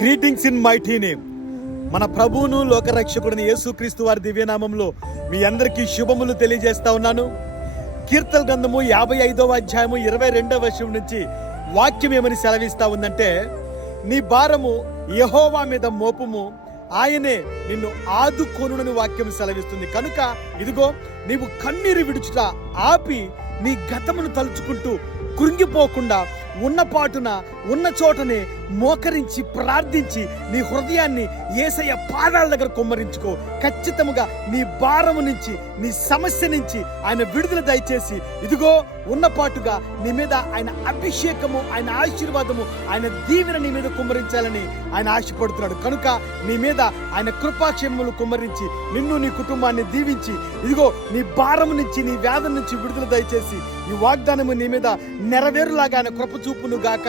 Greetings in mighty name మన ప్రభువును లోకరక్షకుడిని యేసుక్రీస్తు వారి దివ్యనామంలో మీ అందరికీ శుభములు తెలియజేస్తా ఉన్నాను. కీర్తన గ్రంథము యాభై ఐదవ అధ్యాయము ఇరవై రెండవ వర్షం నుంచి వాక్యం ఏమని సెలవిస్తా ఉందంటే నీ భారము యహోవా మీద మోపము ఆయనే నిన్ను ఆదుకొనునని వాక్యం సెలవిస్తుంది. కనుక ఇదిగో నీవు కన్నీరు విడుచుట ఆపి నీ గతమును తలుచుకుంటూ కృంగిపోకుండా ఉన్నపాటున ఉన్న చోటనే మోకరించి ప్రార్థించి నీ హృదయాన్ని ఏసయ్య పాదాల దగ్గర కొమ్మరించుకో. ఖచ్చితముగా నీ భారము నుంచి నీ సమస్య నుంచి ఆయన విడుదల దయచేసి ఇదిగో ఉన్నపాటుగా నీ మీద ఆయన అభిషేకము ఆయన ఆశీర్వాదము ఆయన దీవెన నీ మీద కుమ్మరించాలని ఆయన ఆశపడుతున్నాడు. కనుక నీ మీద ఆయన కృపాక్షేమములు కుమ్మరించి నిన్ను నీ కుటుంబాన్ని దీవించి ఇదిగో నీ భారము నుంచి నీ వ్యాధం నుంచి విడుదల దయచేసి ఈ వాగ్దానము నీ మీద నెరవేరులాగా ఆయన కృప చూపును గాక.